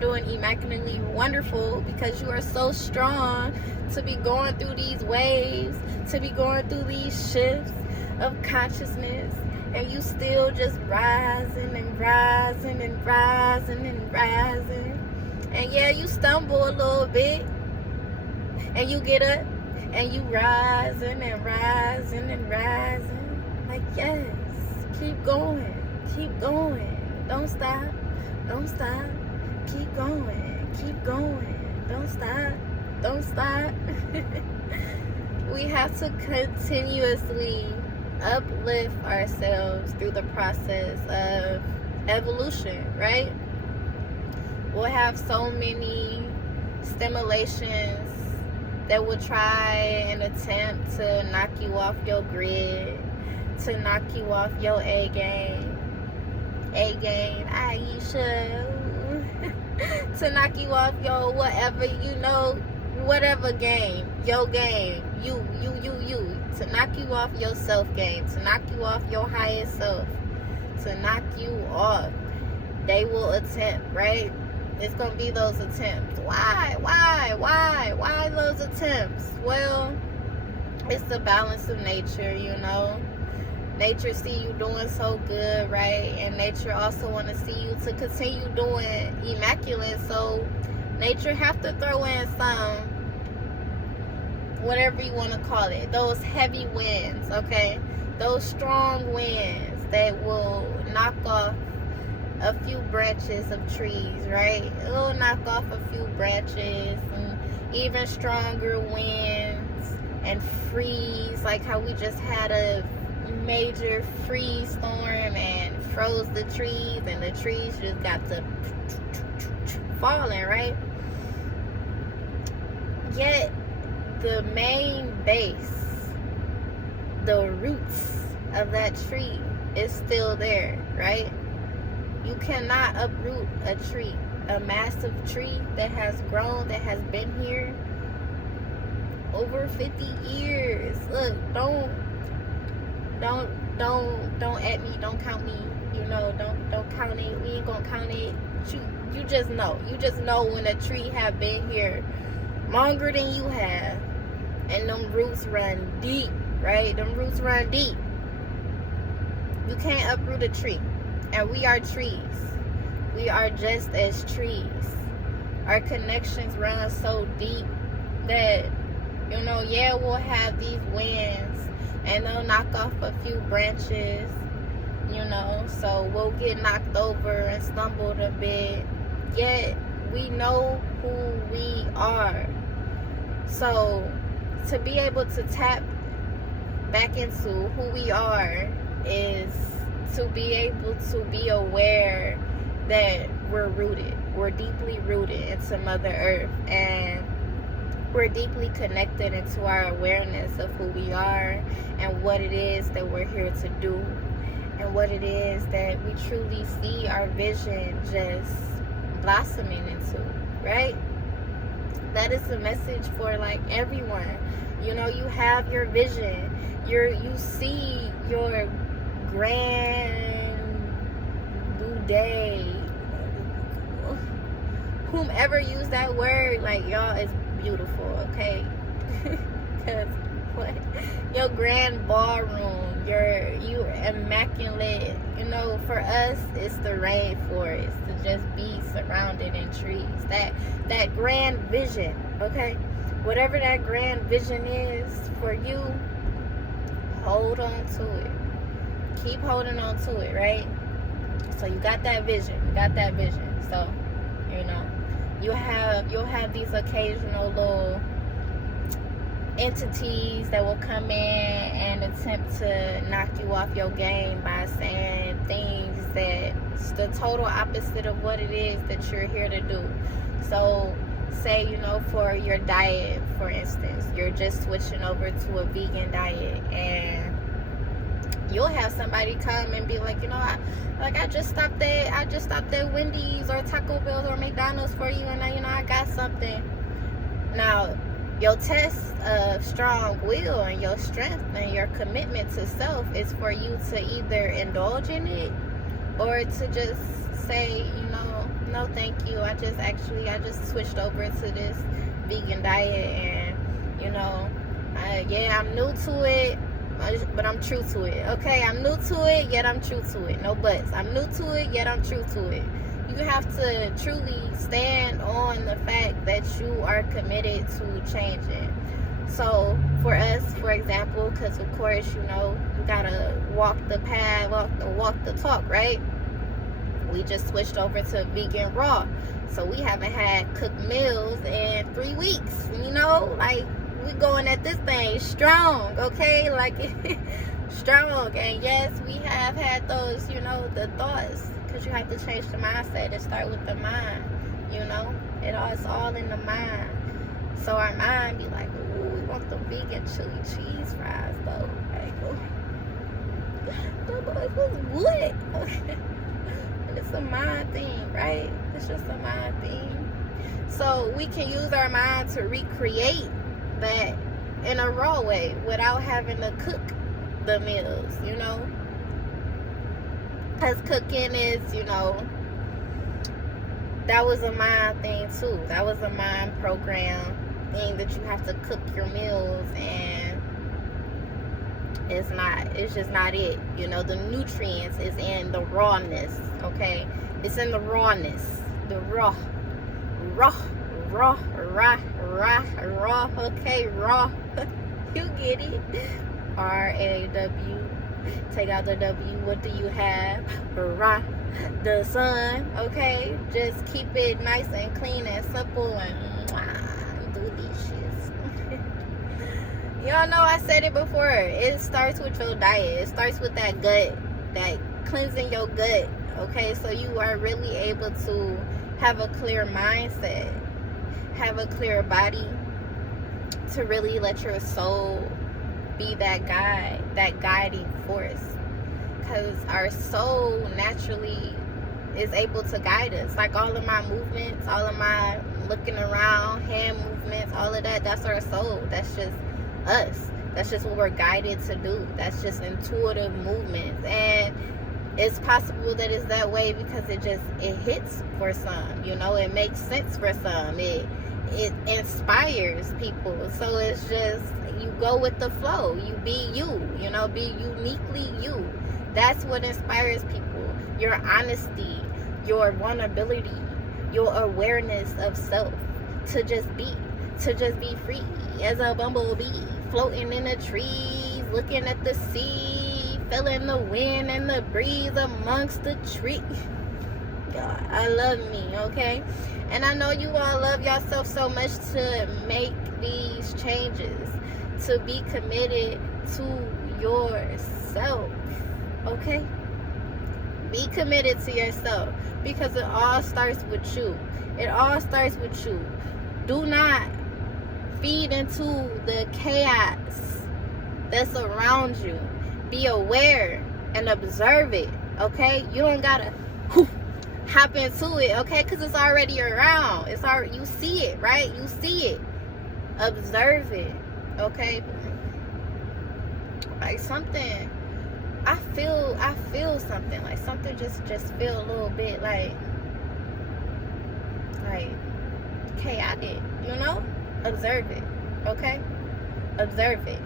doing immaculately wonderful, because you are so strong to be going through these waves, to be going through these shifts of consciousness, and you still just rising and rising and rising and rising. And yeah, you stumble a little bit, and you get up, and you rising and rising and rising. Like, yes, keep going, don't stop, don't stop, keep going, don't stop. We have to continuously uplift ourselves through the process of evolution, right? We'll have so many stimulations that will try and attempt to knock you off your grid, to knock you off your A game, Aisha, to knock you off your whatever, whatever game, your game, you, to knock you off your self game, to knock you off your highest self, to knock you off. They will attempt, right? It's going to be those attempts. Why those attempts? Well, it's the balance of nature, Nature see you doing so good, right? And nature also want to see you to continue doing immaculate. So nature have to throw in some, whatever you want to call it, those heavy winds, okay? Those strong winds that will knock off a few branches of trees, right? It will knock off a few branches, and even stronger winds and freeze, like how we just had a major freeze storm and froze the trees, and the trees just got to falling, right? Yet the main base, the roots of that tree is still there, right? You cannot uproot a tree, a massive tree that has grown, that has been here over 50 years. Look, don't at me, don't count me, don't count it. We ain't gonna count it. You just know when a tree have been here longer than you have, and them roots run deep, right? Them roots run deep. You can't uproot a tree. And we are trees. We are just as trees. Our connections run so deep that, yeah, we'll have these winds, and they'll knock off a few branches, so we'll get knocked over and stumbled a bit. Yet we know who we are. So to be able to tap back into who we are is to be able to be aware that we're rooted. We're deeply rooted into Mother Earth, and we're deeply connected into our awareness of who we are and what it is that we're here to do, and what it is that we truly see our vision just blossoming into, right? That is the message for everyone. You have your vision. You see your grand day, whomever used that word, y'all, is beautiful, okay? Because your grand ballroom, you immaculate, for us it's the rainforest, to just be surrounded in trees. That grand vision, okay? Whatever that grand vision is for you, hold on to it. Keep holding on to it, right? So you got that vision. So, you'll have these occasional little entities that will come in and attempt to knock you off your game by saying things that's the total opposite of what it is that you're here to do. So say, for your diet, for instance, you're just switching over to a vegan diet, and you'll have somebody come and be like, I just stopped at Wendy's or Taco Bell or McDonald's for you, and I got something. Now, your test of strong will and your strength and your commitment to self is for you to either indulge in it or to just say, No, thank you. I just switched over to this vegan diet, and I'm new to it, but I'm true to it. Okay, I'm new to it, yet I'm true to it. No buts. I'm new to it, yet I'm true to it. You have to truly stand on the fact that you are committed to changing. So for us, for example, because of course, you gotta walk the path, walk the talk, right? We just switched over to vegan raw. So we haven't had cooked meals in 3 weeks. Like, we going at this thing strong, okay? Like, strong. And yes, we have had those, the thoughts. Because you have to change the mindset and start with the mind, It's all in the mind. So our mind be like, ooh, we want the vegan chili cheese fries, though. Like, it was good. It's a mind thing, right? It's just a mind thing. So we can use our mind to recreate that in a raw way without having to cook the meals, Because cooking is, that was a mind thing too. That was a mind program thing that you have to cook your meals, and it's just not it. The nutrients is in the rawness, okay? It's in the rawness. The raw, okay, raw. You get it? R-A-W. Take out the W. What do you have? Raw. The sun, okay? Just keep it nice and clean and simple, and do these shits. Y'all know I said it before. It starts with your diet. It starts with that gut, that cleansing your gut, okay? So you are really able to have a clear mindset, have a clear body, to really let your soul be that guide, that guiding force. Because our soul naturally is able to guide us. Like all of my movements, all of my looking around, hand movements, all of that, that's our soul. That's just us. That's just what we're guided to do. That's just intuitive movements. And it's possible that it's that way because it hits for some. It makes sense for some. It inspires people. So it's just, you go with the flow. You be you, be uniquely you. That's what inspires people. Your honesty, your vulnerability, your awareness of self, to just be free as a bumblebee, floating in the trees, looking at the sea, feeling the wind and the breeze amongst the trees. God, I love me, okay? And I know you all love yourself so much to make these changes, to be committed to yourself, okay? Be committed to yourself, because it all starts with you. It all starts with you. Do not feed into the chaos that's around you. Be aware and observe it, okay? You don't gotta hop into it, okay? Because it's already around. It's already, you see it, right? You see it. Observe it, okay? Like something, I feel something, like something just feel a little bit like chaotic, observe it, okay? Observe it,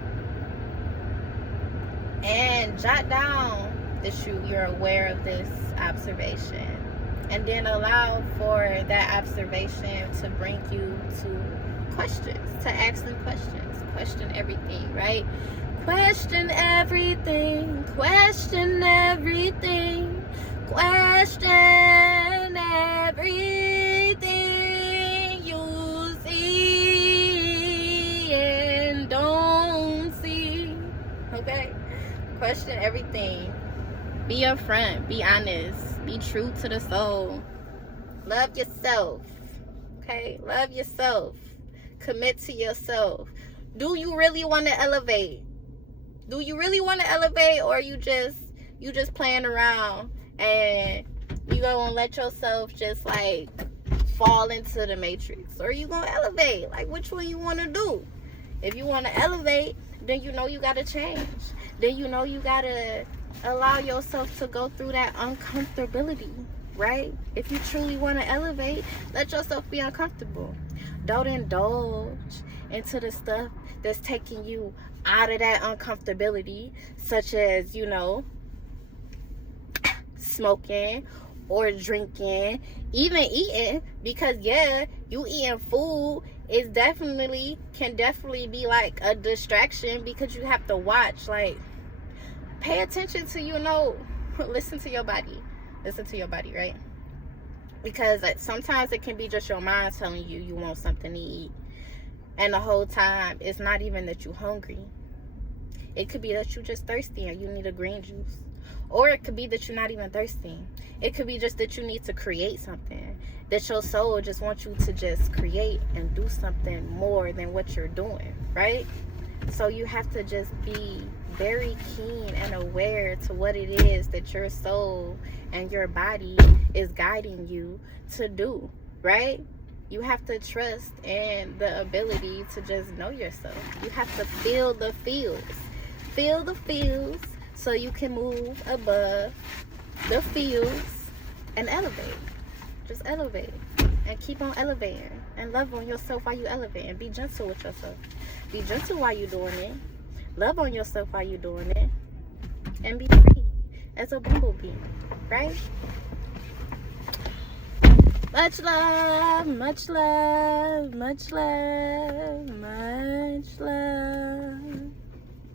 and jot down that you're aware of this observation, and then allow for that observation to bring you to questions, to ask them questions. Question everything, right? Question everything, question everything, question everything you see and don't see, okay? Question everything. Be upfront, be honest, be true to the soul. Love yourself, okay? Love yourself. Commit to yourself. Do you really want to elevate? Do you really want to elevate, or you just playing around and you gonna let yourself just like fall into the matrix? Or you gonna elevate? Like, which one you want to do? If you want to elevate, then you gotta change. Then you gotta allow yourself to go through that uncomfortability. right? If you truly want to elevate, let yourself be uncomfortable. Don't indulge into the stuff that's taking you out of that uncomfortability, such as, you know, smoking or drinking, even eating, because yeah, you eating food is can definitely be like a distraction, because you have to watch, like, pay attention to, you know, listen to your body, right? Because sometimes it can be just your mind telling you you want something to eat, and the whole time it's not even that you're hungry. It could be that you're just thirsty and you need a green juice. Or it could be that you're not even thirsty. It could be just that you need to create something, that your soul just wants you to just create and do something more than what you're doing, right? So you have to just be very keen and aware to what it is that your soul and your body is guiding you to do, right? You have to trust in the ability to just know yourself. You have to feel the feels. Feel the feels so you can move above the feels and elevate. Just elevate and keep on elevating, and love on yourself while you elevate, and be gentle with yourself. Be gentle while you're doing it. Love on yourself while you're doing it, and be free as a bumblebee, right? Much love, much love, much love, much love.